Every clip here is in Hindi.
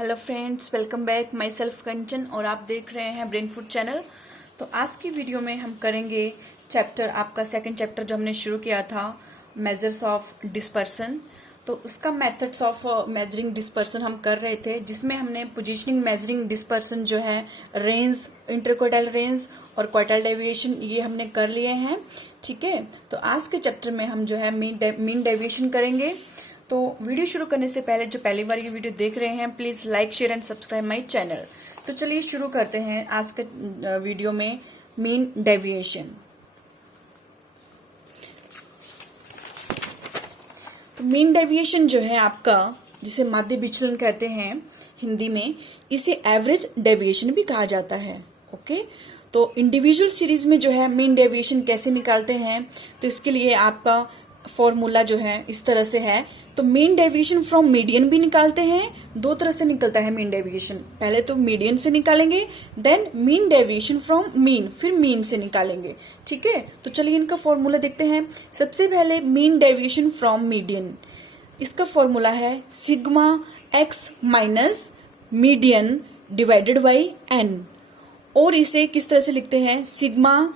Hello friends, welcome back. Myself Kanchan और आप देख रहे हैं ब्रेन फूड चैनल। तो आज की वीडियो में हम करेंगे चैप्टर, आपका सेकंड चैप्टर जो हमने शुरू किया था, मेजर्स ऑफ डिस्पर्सन। तो उसका मेथड्स ऑफ मेजरिंग डिस्पर्सन हम कर रहे थे, जिसमें हमने पोजीशनिंग मेजरिंग डिस्पर्सन जो है, रेंज, इंटरक्वार्टाइल रेंज और क्वार्टाइल डेविएशन, ये हमने कर लिए हैं। ठीक है, तो आज के चैप्टर में हम जो है मीन डेविएशन करेंगे। तो वीडियो शुरू करने से पहले जो पहली बार ये वीडियो देख रहे हैं, please like, share and subscribe my channel. तो चलिए शुरू करते हैं आज के वीडियो में मीन डेविएशन। तो मीन डेविएशन जो है आपका, जिसे माध्य विचलन कहते हैं हिंदी में, इसे एवरेज डेविएशन भी कहा जाता है। ओके, तो इंडिविजुअल सीरीज में जो है मीन डेविएशन कैसे निकालते हैं, तो इसके लिए आपका फॉर्मूला जो है इस तरह से है। तो मीन डेविएशन फ्रॉम मीडियन भी निकालते हैं, दो तरह से निकलता है मीन डेविएशन। पहले तो मीडियन से निकालेंगे, then mean deviation from mean, फिर मीन से निकालेंगे। ठीक है, तो चलिए इनका फॉर्मूला देखते हैं। सबसे पहले मीन डेविएशन फ्रॉम मीडियन, इसका फॉर्मूला है sigma X minus median divided by N, और इसे किस तरह से लिखते हैं, सिग्मा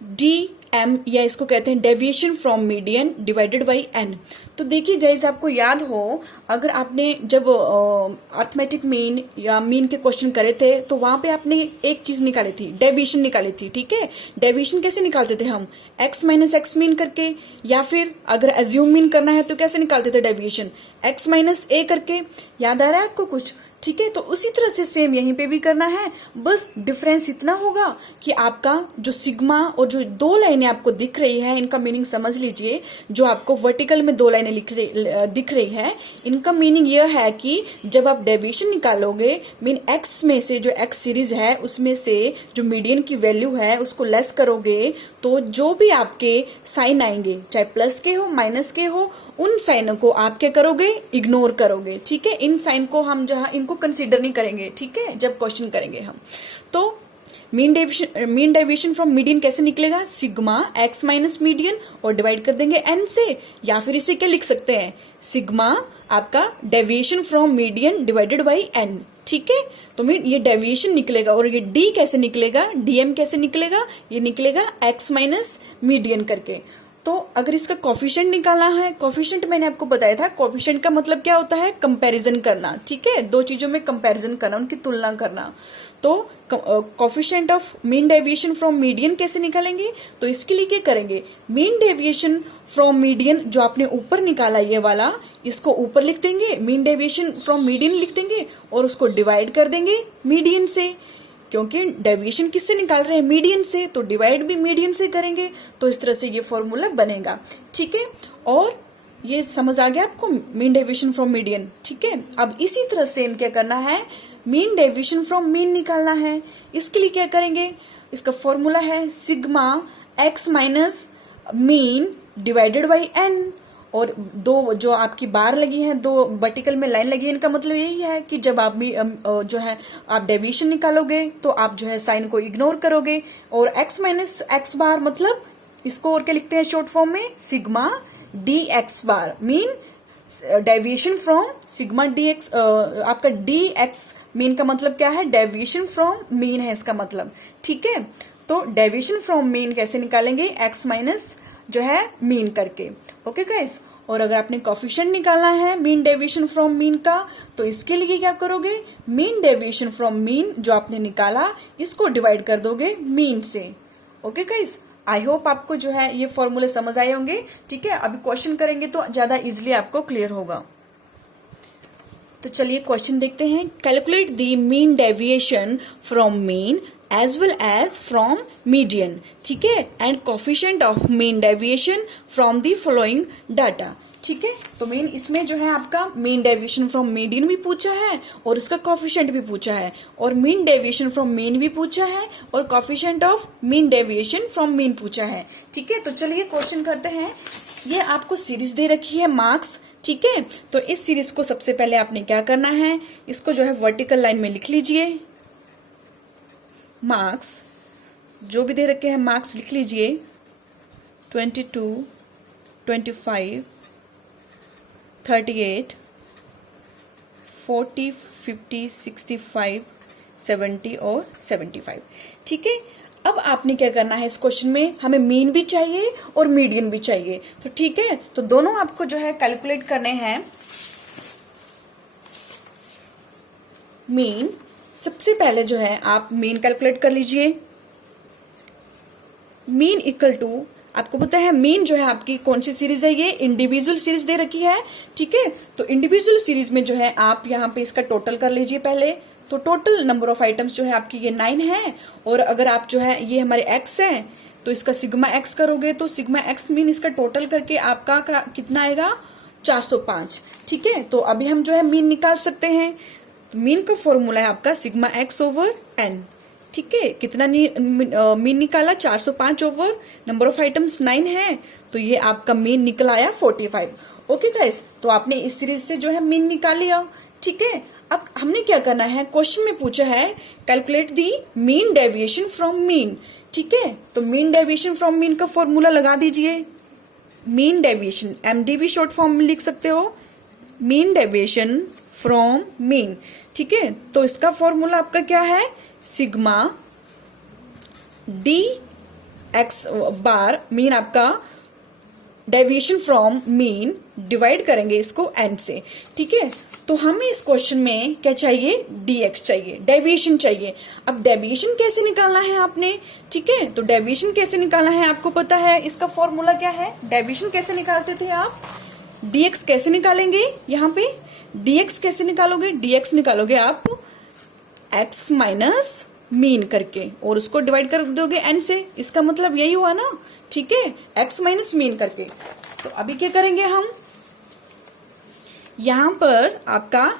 डी एम, या इसको कहते हैं deviation from median divided by N. तो देखिए गाइस, आपको याद हो, अगर आपने जब अर्थमेटिक मीन या मीन के क्वेश्चन करे थे, तो वहां पे आपने एक चीज निकाली थी, डेविएशन निकाली थी। ठीक है, डेविएशन कैसे निकालते थे हम, एक्स माइनस एक्स मीन करके, या फिर अगर एज्यूम मीन करना है तो कैसे निकालते थे डेविएशन, एक्स माइनस ए करके। याद आ रहा है आपको कुछ? ठीक है, तो उसी तरह से सेम यहीं पे भी करना है। बस डिफरेंस इतना होगा कि आपका जो सिग्मा और जो दो लाइनें आपको दिख रही है, इनका मीनिंग समझ लीजिए। जो आपको वर्टिकल में दो लाइनें दिख रही है, इनका मीनिंग यह है कि जब आप डेविएशन निकालोगे, मीन एक्स में से, जो एक्स सीरीज है उसमें से जो मीडियन की वैल्यू है उसको लेस करोगे, तो जो भी आपके साइन आएंगे, चाहे प्लस के हो माइनस के हो, उन साइनों को आप क्या करोगे, इग्नोर करोगे। ठीक है, इन साइन को हम जहां इनको कंसीडर नहीं करेंगे। ठीक है, जब क्वेश्चन करेंगे हम, तो मीन डेविएशन फ्रॉम मीडियन कैसे निकलेगा, सिग्मा एक्स माइनस मीडियन और डिवाइड कर देंगे एन से, या फिर इसे क्या लिख सकते हैं, सिग्मा आपका deviation from median divided by N. ठीक है, तो मीन ये डेविएशन निकलेगा। और ये डी कैसे निकलेगा, डीएम कैसे निकलेगा, ये निकलेगा एक्स माइनस मीडियन करके। तो अगर इसका कोफिशिएंट निकालना है, कोफिशिएंट मैंने आपको बताया था, कोफिशिएंट का मतलब क्या होता है, कंपैरिजन करना। ठीक है, दो चीजों में कंपैरिजन करना, उनकी तुलना करना। तो coefficient of mean deviation from median कैसे निकालेंगे, तो इसके लिए क्या करेंगे, मीन डेविएशन फ्रॉम मीडियन जो आपने ऊपर निकाला ये वाला, इसको ऊपर लिख देंगे, मीन डेविएशन फ्रॉम मीडियन लिख देंगे, और उसको डिवाइड कर देंगे मीडियन से, क्योंकि डेविएशन किससे निकाल रहे हैं, मीडियन से, तो डिवाइड भी मीडियन से करेंगे। तो इस तरह से ये फॉर्मूला बनेगा। ठीक है, और ये समझ आ गया आपको, मीन डेविएशन फ्रॉम मीडियन। ठीक है, अब इसी तरह सेम क्या करना है, मीन डेविएशन फ्रॉम मीन निकालना है। इसके लिए क्या करेंगे, इसका फॉर्मूला है sigma X minus mean divided by N, और दो जो आपकी बार लगी हैं, दो वर्टिकल में लाइन लगी है, इनका मतलब यही है कि जब आप भी जो है आप डेविएशन निकालोगे, तो आप जो है साइन को इग्नोर करोगे। और एक्स माइनस एक्स बार मतलब इसको और क्या लिखते हैं शॉर्ट फॉर्म में, sigma D x bar, mean deviation from sigma D x. आपका डी एक्स मीन का मतलब क्या है, डेविएशन फ्रॉम मीन है इसका मतलब। ठीक है, तो डेविएशन फ्रॉम मीन कैसे निकालेंगे, एक्स माइनस जो है मीन करके। ओके गाइस, और अगर आपने कोफिशिएंट निकालना है मीन डेविएशन फ्रॉम मीन का, तो इसके लिए क्या करोगे, मीन डेविएशन फ्रॉम मीन जो आपने निकाला, इसको डिवाइड कर दोगे मीन से। ओके गाइस, आई होप आपको जो है ये फॉर्मूले समझ आए होंगे। ठीक है, अभी क्वेश्चन करेंगे तो ज्यादा इजिली आपको क्लियर होगा। तो चलिए क्वेश्चन देखते हैं। Calculate the mean deviation from mean as well as from median, ठीक है, and coefficient of mean deviation from the following data। ठीक है, तो मेन इसमें जो है आपका मीन डेविएशन फ्रॉम मीडियन भी पूछा है, और उसका कोफिशिएंट भी पूछा है, और मीन डेविएशन फ्रॉम मीन भी पूछा है, और coefficient of mean deviation from mean पूछा है। ठीक है, तो चलिए क्वेश्चन करते हैं। ये आपको सीरीज दे रखी है मार्क्स। ठीक है, तो इस सीरीज को सबसे पहले आपने क्या करना है, इसको जो है वर्टिकल लाइन में लिख लीजिए। मार्क्स जो भी दे रखे हैं मार्क्स लिख लीजिए, 22, 25, 38, 40, 50, 65, 70 और 75। ठीक है, अब आपने क्या करना है, इस क्वेश्चन में हमें मीन भी चाहिए और मीडियन भी चाहिए। तो ठीक है, तो दोनों आपको जो है कैलकुलेट करने हैं। मीन, सबसे पहले जो है आप मीन कैलकुलेट कर लीजिए। मीन इक्वल टू, आपको पता है मीन जो है आपकी कौन सी सीरीज है, ये इंडिविजुअल सीरीज दे रखी है। ठीक है, तो इंडिविजुअल सीरीज में जो है आप यहाँ पे इसका टोटल कर लीजिए पहले। तो टोटल नंबर ऑफ आइटम्स जो है आपकी ये 9 है, और अगर आप जो है ये हमारे x है तो इसका सिग्मा x करोगे तो सिग्मा x मीन इसका टोटल करके आपका कितना आएगा, 405। ठीक है, तो अभी हम जो है मीन निकाल सकते हैं। तो मीन का फॉर्मूला है आपका सिग्मा x ओवर n। ठीक है, कितना मीन निकाला, 405 ओवर नंबर ऑफ आइटम्स 9 है, तो ये आपका मीन निकल आया 45। ओके गाइस, तो आपने इस सीरीज से जो है मीन निकाल लिया। ठीक है, अब हमने क्या करना है, क्वेश्चन में पूछा है calculate the mean deviation from mean. ठीक है, तो मीन डेविएशन फ्रॉम मीन का फॉर्मूला लगा दीजिए। Mean deviation MDV short form में लिख सकते हो, मीन डेविएशन फ्रॉम मीन। ठीक है, तो इसका फॉर्मूला आपका क्या है, सिग्मा डी एक्स बार, मीन आपका डेविएशन फ्रॉम मीन, डिवाइड करेंगे इसको n से। ठीक है, तो हमें इस क्वेश्चन में क्या चाहिए, dx चाहिए, डेविएशन चाहिए। अब डेविएशन कैसे निकालना है आपने, ठीक है, तो डेविएशन कैसे निकालना है आपको पता है, इसका फॉर्मूला क्या है, डेविएशन कैसे निकालते थे आप, dx कैसे निकालेंगे, यहाँ पे dx कैसे निकालोगे, dx निकालोगे आप x माइनस मीन करके और उसको डिवाइड कर दोगे n से, इसका मतलब यही हुआ ना। ठीक है, x माइनस मीन करके। तो अभी क्या करेंगे हम, यहां पर आपका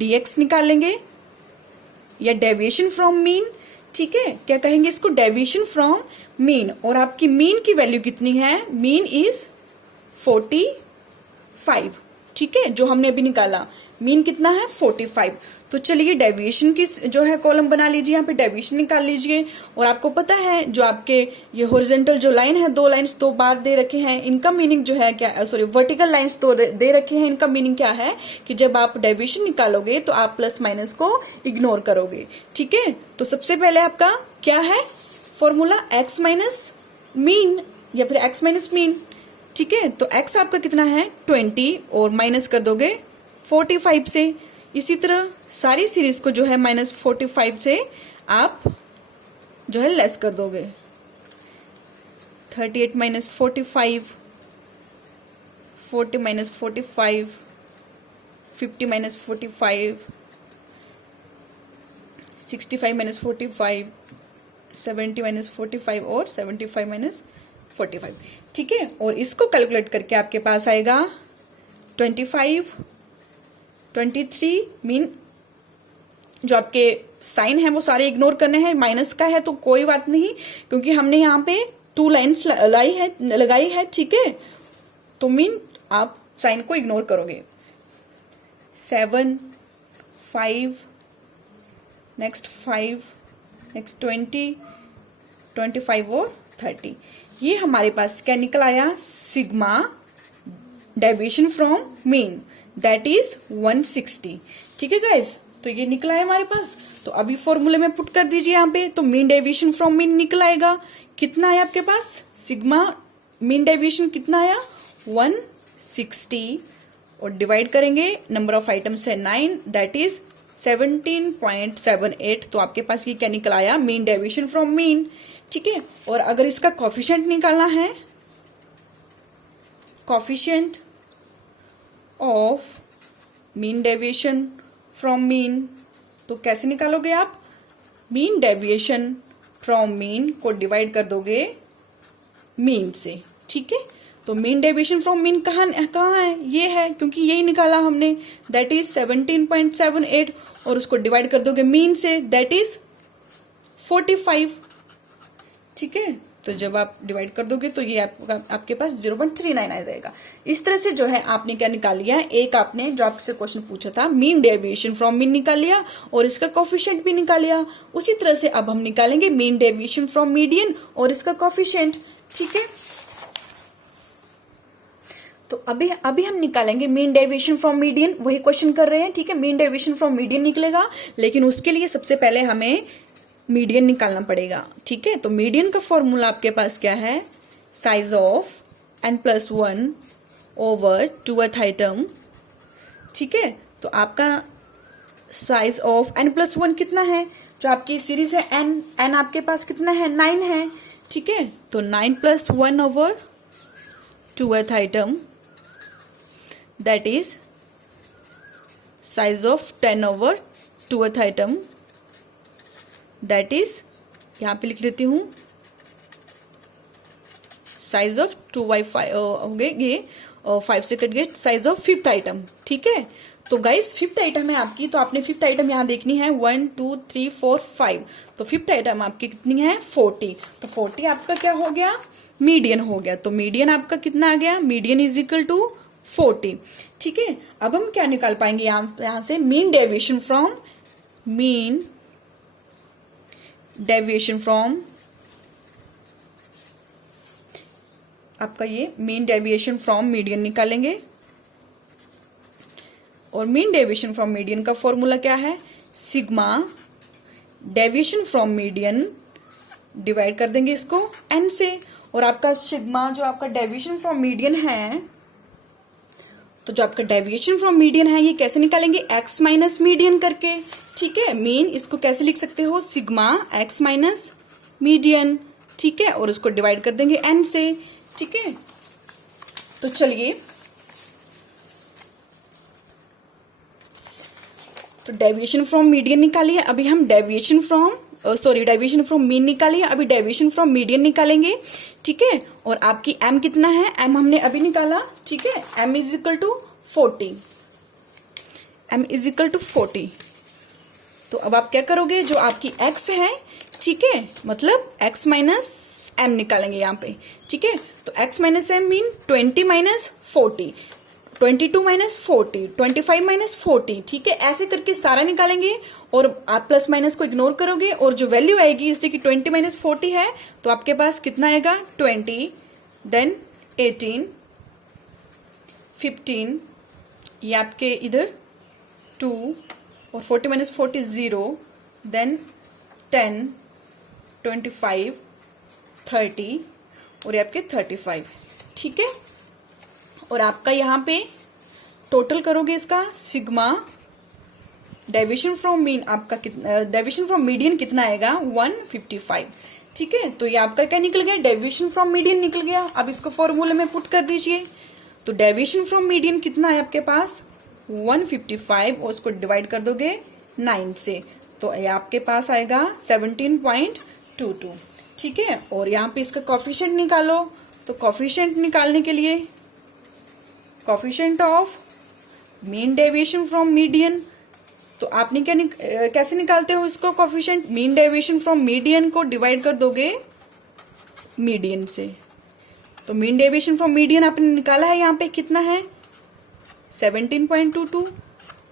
dx निकालेंगे या डेविएशन फ्रॉम मीन। ठीक है, क्या कहेंगे इसको, डेविएशन फ्रॉम मीन, और आपकी मीन की वैल्यू कितनी है, मीन इज 45। ठीक है, जो हमने अभी निकाला मीन कितना है, 45। तो चलिए डेविएशन की जो है कॉलम बना लीजिए, यहाँ पे डेविएशन निकाल लीजिए। और आपको पता है जो आपके ये हॉरिजॉन्टल जो लाइन है, दो लाइंस दो बार दे रखे हैं, इनका मीनिंग जो है क्या, सॉरी वर्टिकल लाइंस दो दे रखे हैं, इनका मीनिंग क्या है कि जब आप डेविएशन निकालोगे तो आप प्लस माइनस को इग्नोर करोगे। ठीक है, तो सबसे पहले आपका क्या है फॉर्मूला, एक्स माइनस मीन या फिर एक्स माइनस मीन। ठीक है, तो एक्स आपका कितना है 20 और माइनस कर दोगे 45 से। इसी तरह सारी सीरीज को जो है -45 से आप जो है लेस कर दोगे, 38 minus 45, 40 minus 45, 50 minus 45, 65 minus 45, 70 minus 45 और 75 माइनस 45। ठीक है, और इसको कैलकुलेट करके आपके पास आएगा 25, 23। मीन जो आपके साइन है वो सारे इग्नोर करने हैं, माइनस का है तो कोई बात नहीं, क्योंकि हमने यहाँ पे 2 लाइन्स लगाई है। ठीक है, तो मीन आप साइन को इग्नोर करोगे। 7, 5, नेक्स्ट 5, नेक्स्ट 20, 25 और 30। ये हमारे पास क्या निकल आया, sigma deviation from mean, that is 160। ठीक है गाइज, तो ये निकला है हमारे पास। तो अभी फॉर्मूले में पुट कर दीजिए यहाँ पे, तो मीन डेविएशन फ्रॉम मीन निकल आएगा। कितना आया आपके पास, सिग्मा मीन डेविएशन कितना आया 160, और डिवाइड करेंगे नंबर ऑफ आइटम्स है 9, दैट इज 17.78। तो आपके पास ये क्या निकल आया, मीन डेविएशन फ्रॉम मीन। ठीक है, और अगर इसका कोफिशिएंट निकालना है, coefficient of mean deviation from mean, तो कैसे निकालोगे आप, मीन डेविएशन फ्रॉम मीन को डिवाइड कर दोगे मीन से। ठीक है, तो मीन डेविएशन फ्रॉम मीन कहाँ है, ये है, क्योंकि यही निकाला हमने, दैट इज 17.78, और उसको डिवाइड कर दोगे मीन से, दैट इज 45। ठीक है, तो जब आप डिवाइड कर दोगे तो ये आपके पास 0.39 आ जाएगा। इस तरह से जो है आपने क्या निकाल लिया, एक आपने जो आपसे क्वेश्चन पूछा था मीन डेविएशन फ्रॉम मीन निकाल लिया और इसका कोफिशिएंट भी निकाल लिया। उसी तरह से अब हम निकालेंगे मीन डेविएशन फ्रॉम मीडियन और इसका कोफिशिएंट। ठीक है, तो अभी हम निकालेंगे मीन डेविएशन फ्रॉम मीडियन, वही क्वेश्चन कर रहे हैं, ठीक है। मीन डेविएशन फ्रॉम मीडियन निकलेगा, लेकिन उसके लिए सबसे पहले हमें मीडियन निकालना पड़ेगा, ठीक है। तो मीडियन का फॉर्मूला आपके पास क्या है, size of n+1 over 2th item, ठीक है। तो आपका साइज ऑफ n+1 कितना है, जो आपकी सीरीज है n आपके पास कितना है, 9 है, ठीक है। तो 9+1 over 2th item, that is size of 10 over 2th item, that is यहां पे लिख लेती हूं साइज ऑफ 2/5 हो गए ये, 5 से कट गए, साइज ऑफ 5th आइटम, ठीक है। तो गाइस 5th आइटम है आपकी, तो आपने 5th आइटम यहाँ देखनी है 1 2 3 4 5, तो 5th आइटम आपकी कितनी है 40, तो 40 आपका क्या हो गया, मीडियन हो गया। तो मीडियन आपका कितना आ गया, मीडियन इज इक्वल टू 40, ठीक है। अब हम क्या निकाल पाएंगे यहाँ से, मीन डेविएशन फ्रॉम आपका ये मीन डेविएशन फ्रॉम मीडियन निकालेंगे, और मीन डेविएशन फ्रॉम मीडियन का फॉर्मूला क्या है, sigma deviation from median divide कर देंगे इसको n से, और आपका सिग्मा जो आपका डेविएशन फ्रॉम मीडियन है, तो जो आपका डेविएशन फ्रॉम मीडियन है ये कैसे निकालेंगे, x माइनस मीडियन करके, ठीक है। मीन इसको कैसे लिख सकते हो, सिग्मा x माइनस मीडियन, ठीक है, और उसको डिवाइड कर देंगे n से, ठीक है। तो चलिए, तो डेविएशन फ्रॉम मीडियन निकालिए, अभी हम डेविएशन फ्रॉम मीन निकालिए, अभी डेविएशन फ्रॉम मीडियन निकालेंगे, ठीक है। और आपकी m कितना है, m हमने अभी निकाला, ठीक है, m इज इक्वल टू 40, तो अब आप क्या करोगे, जो आपकी x है, ठीक है, मतलब x माइनस m निकालेंगे यहाँ पे, ठीक है। तो x minus m mean 20 minus 40, 22 minus 40, 25 minus 40, ठीक है। ऐसे करके सारा निकालेंगे, और आप प्लस माइनस को इग्नोर करोगे, और जो वैल्यू आएगी, जैसे कि 20 माइनस 40 है, तो आपके पास कितना आएगा, 20, देन 18, 15, ये आपके इधर 2, और 40 माइनस 40 0, देन 10, 25, 30, और ये आपके 35, ठीक है। और आपका यहाँ पे टोटल करोगे इसका, सिग्मा डेविएशन फ्रॉम मीन आपका कितना, डेविएशन फ्रॉम मीडियन कितना आएगा, 155, ठीक है। तो ये आपका क्या निकल गया, डेविएशन फ्रॉम मीडियन निकल गया। अब इसको फॉर्मूले में पुट कर दीजिए, तो डेविएशन फ्रॉम मीडियन कितना है आपके पास, 155, और उसको डिवाइड कर दोगे 9 से, तो ये आपके पास आएगा 17.22, ठीक है। और यहाँ पे इसका कोफिशिएंट निकालो, तो कोफिशिएंट निकालने के लिए coefficient of mean deviation from median, तो आपने कैसे निकालते हो इसको coefficient, mean deviation from median को डिवाइड कर दोगे मीडियन से, तो मीन डेविएशन फ्रॉम मीडियन आपने निकाला है, यहाँ पे कितना है 17.22,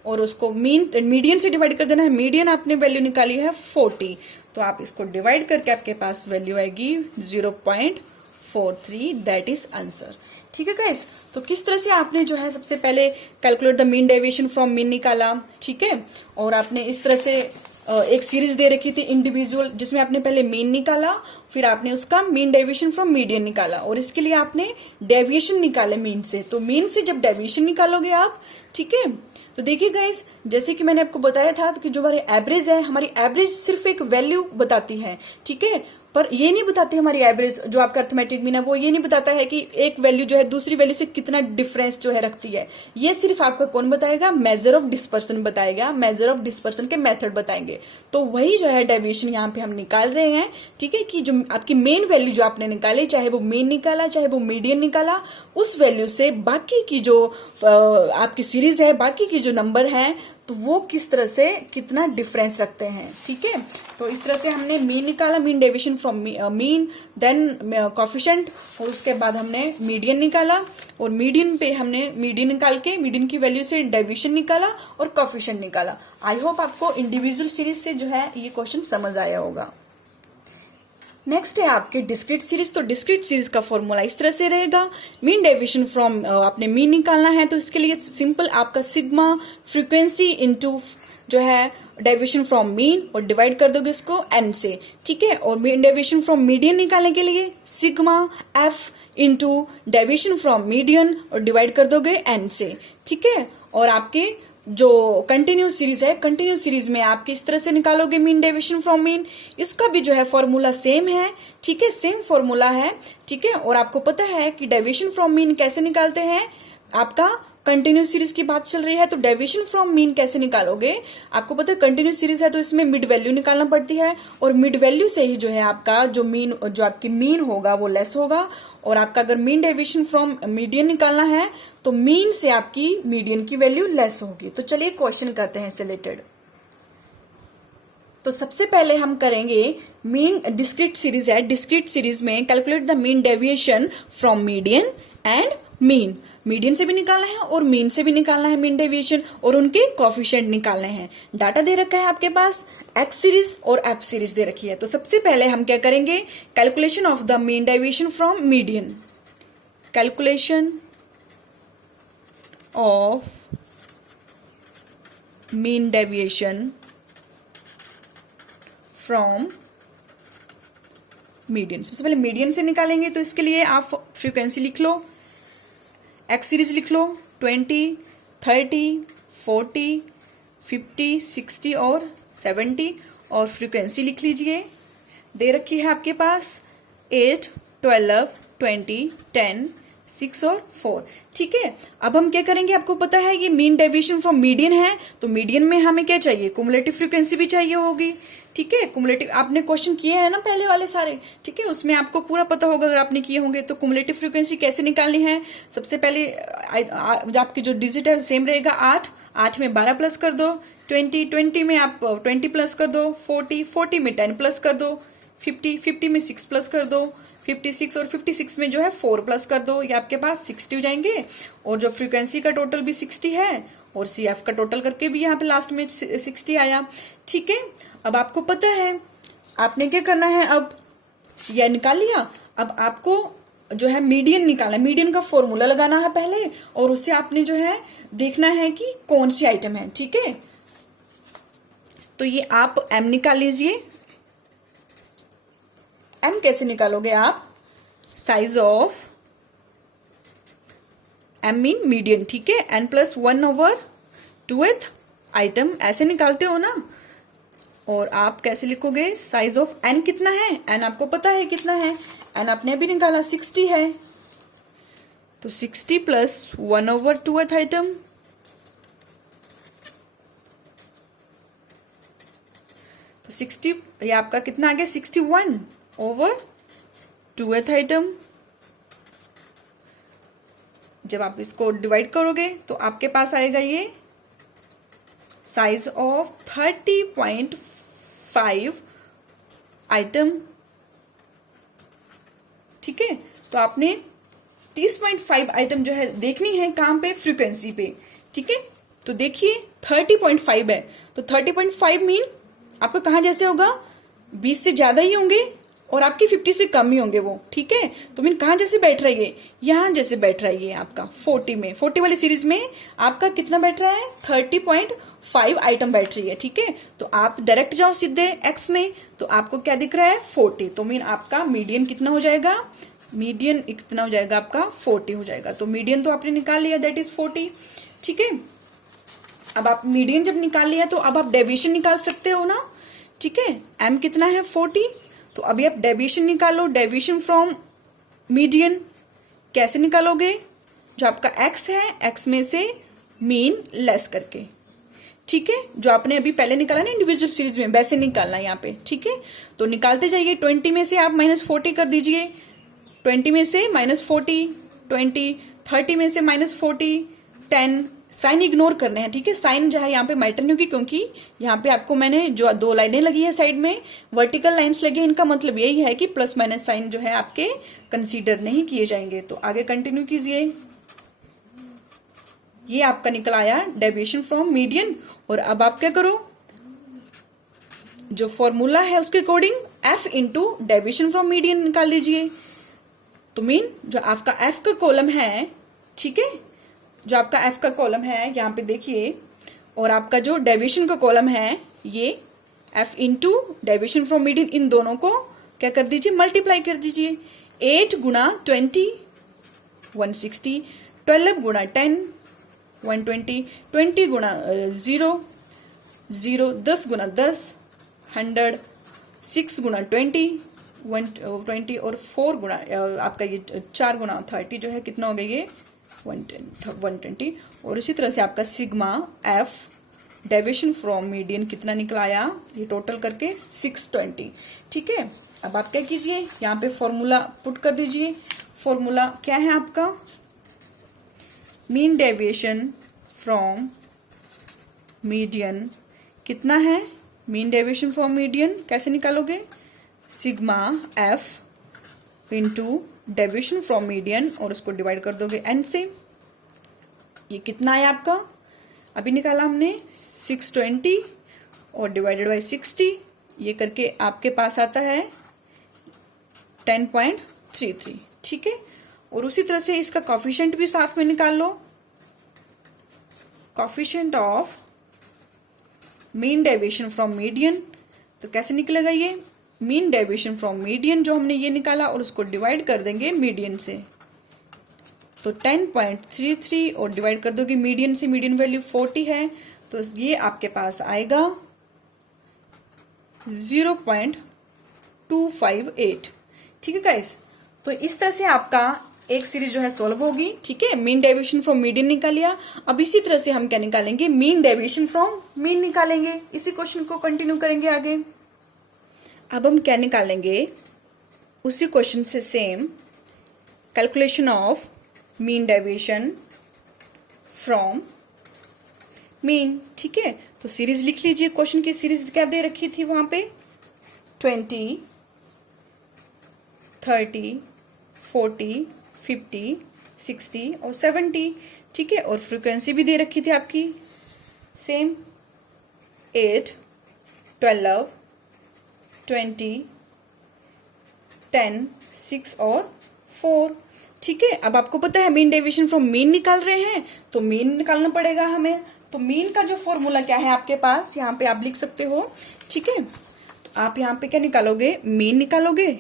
और उसको मीडियन से डिवाइड कर देना है, मीडियन आपने वैल्यू निकाली है 40, तो आप इसको डिवाइड करके आपके पास वैल्यू आएगी 0.43, दैट इज आंसर, ठीक है गाइस। तो किस तरह से आपने जो है सबसे पहले calculate the mean deviation from mean निकाला, ठीक है। और आपने इस तरह से एक सीरीज दे रखी थी इंडिविजुअल, जिसमें आपने पहले मीन निकाला, फिर आपने उसका मीन डेविएशन फ्रॉम मीडियन निकाला, और इसके लिए आपने डेविएशन निकाले मीन से। तो मीन से जब डेविएशन निकालोगे आप, ठीक है, तो देखिए गाइस, जैसे कि मैंने आपको बताया था कि जो हमारी एवरेज है, हमारी एवरेज सिर्फ एक वैल्यू बताती है, ठीक है, पर ये नहीं बताती हमारी एवरेज, जो आपका अर्थमेटिक मीन है वो ये नहीं बताता है कि एक वैल्यू जो है दूसरी वैल्यू से कितना डिफरेंस जो है रखती है। ये सिर्फ आपका कौन बताएगा, मेजर ऑफ डिस्पर्सन बताएगा, मेजर ऑफ डिस्पर्सन के मेथड बताएंगे। तो वही जो है डेविएशन यहाँ पे हम निकाल रहे हैं, ठीक है, कि जो आपकी मेन वैल्यू जो आपने निकाली, चाहे वो मेन निकाला चाहे वो मीडियन निकाला, उस वैल्यू से बाकी की जो आपकी सीरीज है, बाकी की जो नंबर है, तो वो किस तरह से कितना डिफरेंस रखते हैं, ठीक है। तो इस तरह से हमने मीन निकाला, mean deviation from mean, then coefficient, और उसके बाद हमने मीडियन निकाला, और मीडियन पे हमने मीडियन निकाल के मीडियन की वैल्यू से डेविएशन निकाला और कोफिशिएंट निकाला। आई होप आपको इंडिविजुअल सीरीज से जो है ये क्वेश्चन समझ आया होगा। नेक्स्ट है आपके डिस्क्रीट सीरीज। तो डिस्क्रीट सीरीज का फॉर्मूला इस तरह से रहेगा, मीन डेविएशन फ्रॉम आपने मीन निकालना है तो इसके लिए सिंपल आपका सिग्मा फ्रीक्वेंसी इनटू जो है डेविएशन फ्रॉम मीन और डिवाइड कर दोगे इसको एन से, ठीक है। और मीन डेविएशन फ्रॉम मीडियन निकालने के लिए sigma F into deviation from median और डिवाइड कर दोगे एन से, ठीक है। और आपके जो कंटिन्यूस सीरीज है, कंटिन्यूस सीरीज में आप किस तरह से निकालोगे मीन डेविएशन फ्रॉम मीन, इसका भी जो है फॉर्मूला सेम है, ठीक है, सेम फॉर्मूला है, ठीक है। और आपको पता है कि डेविएशन फ्रॉम मीन कैसे निकालते हैं, आपका कंटिन्यूस सीरीज की बात चल रही है तो डेविएशन फ्रॉम मीन कैसे निकालोगे, आपको पता है कंटिन्यूस सीरीज है तो इसमें मिड वैल्यू निकालना पड़ती है और मिड वैल्यू से ही जो है आपका जो आपकी मीन होगा वो लेस होगा। और आपका अगर मीन डेविएशन फ्रॉम मीडियन निकालना है तो मीन से आपकी मीडियन की वैल्यू लेस होगी। तो चलिए क्वेश्चन करते हैं इससे रिलेटेड। तो सबसे पहले हम करेंगे मीन डिस्क्रीट सीरीज है, डिस्क्रीट सीरीज में calculate the mean deviation from median and mean, median से भी निकालना है और मीन से भी निकालना है मीन डेविएशन और उनके कोफिशिएंट निकालने हैं। डाटा दे रखा है आपके पास, एक्स सीरीज और एफ सीरीज दे रखी है। तो सबसे पहले हम क्या करेंगे, calculation of the mean deviation from median, calculation of mean deviation from median. सबसे पहले मीडियन से निकालेंगे तो इसके लिए आप फ्रीक्वेंसी लिख लो, एक्स सीरीज लिख लो 20, 30, 40, 50, 60 और 70 और फ्रीक्वेंसी लिख लीजिए, दे रखी है आपके पास 8, 12, 20, 10, 6 और 4, ठीक है। अब हम क्या करेंगे, आपको पता है ये मीन डेविएशन फ्रॉम मीडियन है तो मीडियन में हमें क्या चाहिए, कुमुलेटिव फ्रीक्वेंसी भी चाहिए होगी, ठीक है। कुमुलेटिव आपने क्वेश्चन किए हैं ना पहले वाले सारे, ठीक है, उसमें आपको पूरा पता होगा अगर आपने किए होंगे। तो कुमुलेटिव फ्रीक्वेंसी कैसे निकालनी है, सबसे पहले आपकी जो डिजिट है सेम रहेगा 8 में 12 प्लस कर दो, 20 में आप 20 प्लस कर दो, 40 में 10 प्लस कर दो, 50 में 6 प्लस कर दो, 56 और 56 में जो है 4 प्लस कर दो, ये आपके पास 60 हो जाएंगे। और जो फ्रीक्वेंसी का टोटल भी 60 है और CF का टोटल करके भी यहाँ पे लास्ट में 60 आया, ठीक है। अब आपको पता है आपने क्या करना है, अब यह निकाल लिया, अब आपको जो है मीडियन निकालना है, मीडियन का फॉर्मूला लगाना है पहले और उससे आपने जो है देखना है कि कौन सी आइटम है, ठीक है। तो ये आप M निकाल लीजिए, M कैसे निकालोगे आप, size of M mean median, ठीक है, n+1/2th आइटम ऐसे निकालते हो ना। और आप कैसे लिखोगे, साइज ऑफ n कितना है, n आपको पता है कितना है, n आपने अभी निकाला 60 है तो 60 + 1/2th आइटम, तो 60 ये आपका कितना आ गया 61/2th आइटम। जब आप इसको डिवाइड करोगे तो आपके पास आएगा ये साइज ऑफ 30.5 आइटम, ठीक है। तो आपने 30.5 आइटम जो है देखनी है कहां पे, फ्रीक्वेंसी पे, ठीक है। तो देखिए 30.5 है तो 30.5 मीन आपका कहां जैसे होगा, 20 से ज्यादा ही होंगे और आपके 50 से कम ही होंगे वो, ठीक है। तो मीन कहां जैसे बैठ रही है, यहां जैसे बैठ रही है आपका 40 में, 40 वाली सीरीज में आपका कितना बैठ रहा है, 30.5 आइटम बैठ रही है, ठीक है। तो आप डायरेक्ट जाओ सीधे एक्स में तो आपको क्या दिख रहा है 40, तो मीन आपका मीडियन कितना हो जाएगा, मीडियन कितना हो जाएगा आपका 40 हो जाएगा। तो मीडियन तो आपने निकाल लिया, दैट इज 40, ठीक है। अब आप मीडियन जब निकाल लिया तो अब आप डेविएशन निकाल सकते हो ना, ठीक है। M कितना है 40, तो अभी आप डेविएशन निकालो, डेविएशन फ्रॉम मीडियन कैसे निकालोगे, जो आपका x है x में से मीन लेस करके, ठीक है। जो आपने अभी पहले निकाला ना इंडिविजुअल सीरीज में वैसे निकालना है यहाँ पे, ठीक है। तो निकालते जाइए, 20 में से आप -40 कर दीजिए, 20 में से -40, 20, 30 में से -40, 10, साइन इग्नोर करने हैं, ठीक है। साइन जो है यहाँ पे मैटर नहीं होगी क्योंकि यहाँ पे आपको मैंने जो 2 लाइनें लगी है साइड में वर्टिकल लाइंस लगी है, इनका मतलब यही है कि प्लस माइनस साइन जो है आपके कंसीडर नहीं किए जाएंगे। तो आगे कंटिन्यू कीजिए, ये आपका निकल आया डेविएशन फ्रॉम मीडियन। और अब आप क्या करो, जो फॉर्मूला है उसके according F into deviation from median निकाल लीजिए। तो मीन जो आपका एफ का कॉलम है, ठीक है, जो आपका एफ का कॉलम है यहाँ पे देखिए, और आपका जो डेविएशन का कॉलम है ये F into deviation from median, इन दोनों को क्या कर दीजिए, मल्टीप्लाई कर दीजिए। 8 गुना 20 160, 12 गुना 10 120, 20 गुना 0 0, 10 गुना 10 100, 6 गुना 20 120, और 4 गुना आपका ये 4 गुना 30 जो है कितना हो गया ये 120। और इसी तरह से आपका sigma F deviation from median कितना निकला आया, ये टोटल करके 620। ठीक है, अब आप क्या कीजिए, यहाँ पे फॉर्मूला पुट कर दीजिए। फॉर्मूला क्या है आपका, मीन डेविएशन फ्रॉम मीडियन कितना है, मीन डेविएशन फ्रॉम मीडियन कैसे निकालोगे, sigma F into deviation from median, और उसको डिवाइड कर दोगे एन से। ये कितना है आपका, अभी निकाला हमने 620 और डिवाइडेड बाई 60, ये करके आपके पास आता है 10.33। ठीक है, और उसी तरह से इसका कॉफिशिएंट भी साथ में निकाल लो। Coefficient of mean deviation from median, तो कैसे निकलेगा ये, मीन डेविएशन फ्रॉम मीडियन जो हमने ये निकाला और उसको डिवाइड कर देंगे मीडियन से, तो 10.33 और डिवाइड कर दोगे मीडियन से, मीडियन वैल्यू 40 है, तो ये आपके पास आएगा 0.258। ठीक है गाइस, तो इस तरह से आपका एक सीरीज जो है सॉल्व होगी। ठीक है, मीन डेविएशन फ्रॉम मीडियन निकाल लिया। अब इसी तरह से हम क्या निकालेंगे, मीन डेविएशन फ्रॉम मीन निकालेंगे। इसी क्वेश्चन को कंटिन्यू करेंगे आगे। अब हम क्या निकालेंगे, उसी क्वेश्चन से same calculation of mean deviation from mean. ठीक है, तो सीरीज लिख लीजिए। क्वेश्चन की सीरीज क्या दे रखी थी वहां पे, 20 30 40 50 60 और 70। ठीक है, और फ्रीक्वेंसी भी दे रखी थी आपकी सेम 8 12 20 10 6 और 4। ठीक है, अब आपको पता है मीन डेविएशन फ्रॉम मीन निकाल रहे हैं, तो मीन निकालना पड़ेगा हमें। तो मीन का जो फॉर्मूला क्या है आपके पास, यहाँ पे आप लिख सकते हो। ठीक है, तो आप यहाँ पे क्या निकालोगे, मीन निकालोगे।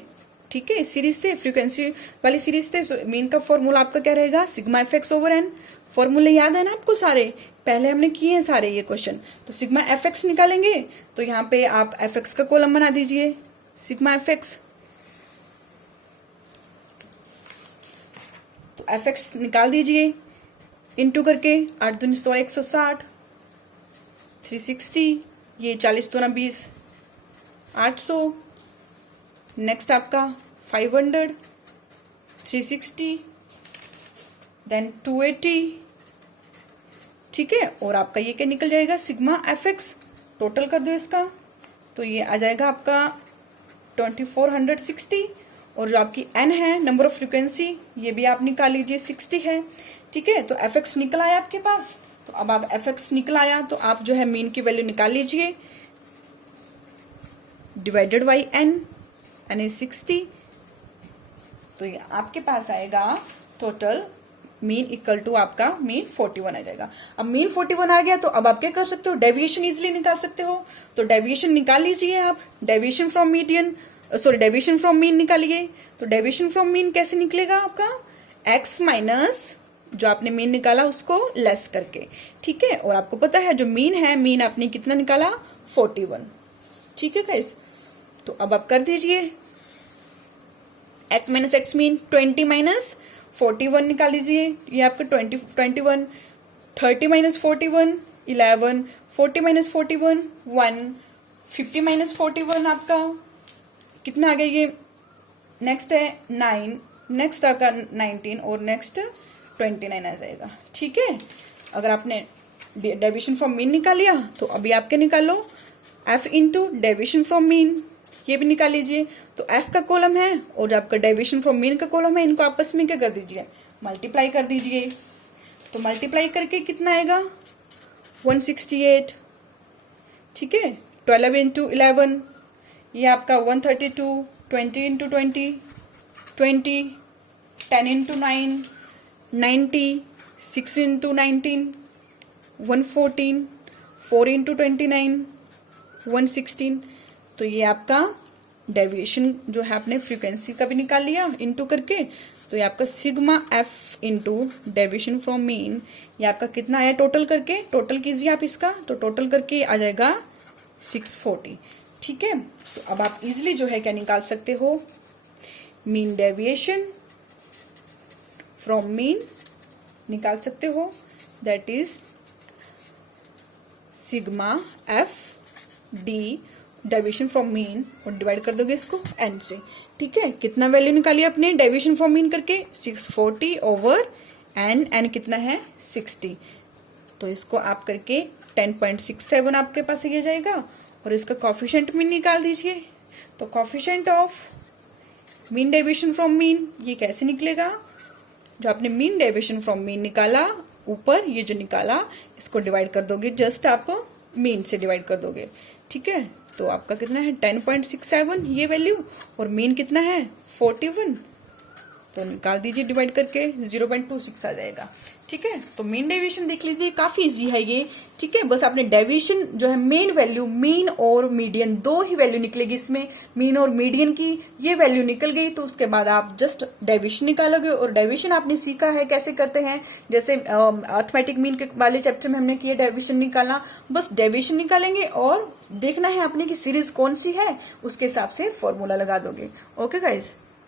ठीक है, सीरीज से, फ्रीक्वेंसी वाली सीरीज से मीन का फॉर्मूला आपका क्या रहेगा, sigma F X over N. फॉर्मूले याद है ना आपको सारे, पहले हमने किए हैं सारे ये क्वेश्चन। तो सिग्मा एफ एक्स निकालेंगे, तो यहाँ पे आप एफ एक्स का कॉलम बना दीजिए, सिग्मा एफ एक्स। तो एफ एक्स निकाल दीजिए इनटू करके, 8 दूनी 16 160 360, ये 40 दूना 20 800। नेक्स्ट आपका 500 360 देन 280। ठीक है, और आपका ये क्या निकल जाएगा, सिग्मा एफ एक्स। टोटल कर दो इसका, तो ये आ जाएगा आपका 2460। और जो आपकी एन है, नंबर ऑफ फ्रीक्वेंसी, ये भी आप निकाल लीजिए, 60 है। ठीक है, तो एफ एक्स निकल आया आपके पास। तो अब आप एफ एक्स निकल आया, तो आप जो है मीन की वैल्यू निकाल लीजिए, divided by N, N is 60। तो ये आपके पास आएगा टोटल मीन इक्वल टू आपका मीन 41 आ जाएगा। अब मीन 41 आ गया, तो अब आप क्या कर सकते हो, डेविएशन इजिली निकाल सकते हो। तो डेविएशन निकाल लीजिए आप, deviation from median, sorry deviation from mean निकालिए। तो डेविएशन फ्रॉम मीन कैसे निकलेगा आपका, एक्स माइनस जो आपने मीन निकाला उसको लेस करके। ठीक है, और आपको पता है जो मीन है, मीन आपने कितना निकाला, 41। ठीक है गाइस, तो अब आप कर दीजिए x minus x mean, 20 minus 41 निकाल लीजिए, ये आपका 21, 30 माइनस 41 11, 40 माइनस 41 1, 50 माइनस 41 आपका कितना आ गया, ये नेक्स्ट है 9, नेक्स्ट आपका 19 और नेक्स्ट 29 आ जाएगा। ठीक है, अगर आपने डेविएशन फ्रॉम मीन निकाल लिया, तो अभी आप क्या निकालो, F into deviation from mean, ये भी निकाल लीजिए। तो एफ का कॉलम है और जो आपका डेविएशन फ्रॉम मीन का कॉलम है, इनको आपस में क्या कर दीजिए, मल्टीप्लाई कर दीजिए। तो मल्टीप्लाई करके कितना आएगा, 168। ठीक है, 12 इंटू 11, ये आपका 132, 20 इंटू 20, 20, 10 इंटू 9, 90, 6 इंटू 19, 114, 4 इंटू 29, 116। तो ये आपका डेविएशन जो है आपने फ्रीक्वेंसी का भी निकाल लिया इंटू करके। तो ये आपका sigma F into deviation from mean, ये आपका कितना आया टोटल करके, टोटल कीजिए आप इसका, तो टोटल करके आ जाएगा 640। ठीक है, तो अब आप इजिली जो है क्या निकाल सकते हो, मीन डेविएशन फ्रॉम मीन निकाल सकते हो, that is sigma F D deviation from mean, और डिवाइड कर दोगे इसको एन से। ठीक है, कितना वैल्यू निकाली आपने डेविएशन फ्रॉम मीन करके, 640 ओवर एन, एन कितना है 60। तो इसको आप करके 10.67 आपके पास ये जाएगा, और इसका कॉफिशिएंट मीन निकाल दीजिए। तो coefficient of mean deviation from mean ये कैसे निकलेगा, जो आपने मीन डेविएशन फ्रॉम मीन निकाला ऊपर, ये जो निकाला इसको डिवाइड कर दोगे, जस्ट आप मीन से डिवाइड कर दोगे। ठीक है, तो आपका कितना है 10.67 ये वैल्यू, और मीन कितना है 41, तो निकाल दीजिए डिवाइड करके 0.26 आ जाएगा। ठीक है, तो मीन डेविएशन देख लीजिए, काफी इजी है ये। ठीक है, बस आपने डेविएशन जो है मेन वैल्यू, मीन और मीडियन दो ही वैल्यू निकलेगी इसमें, मीन और मीडियन की ये वैल्यू निकल गई, तो उसके बाद आप जस्ट डेविएशन निकालोगे। और डेविएशन आपने सीखा है कैसे करते हैं, जैसे अर्थमेटिक मीन के वाले चैप्टर में हमने किया डेविएशन निकाला, बस डेविएशन निकालेंगे और देखना है आपने कि सीरीज कौन सी है, उसके हिसाब से फॉर्मूला लगा दोगे। Okay guys.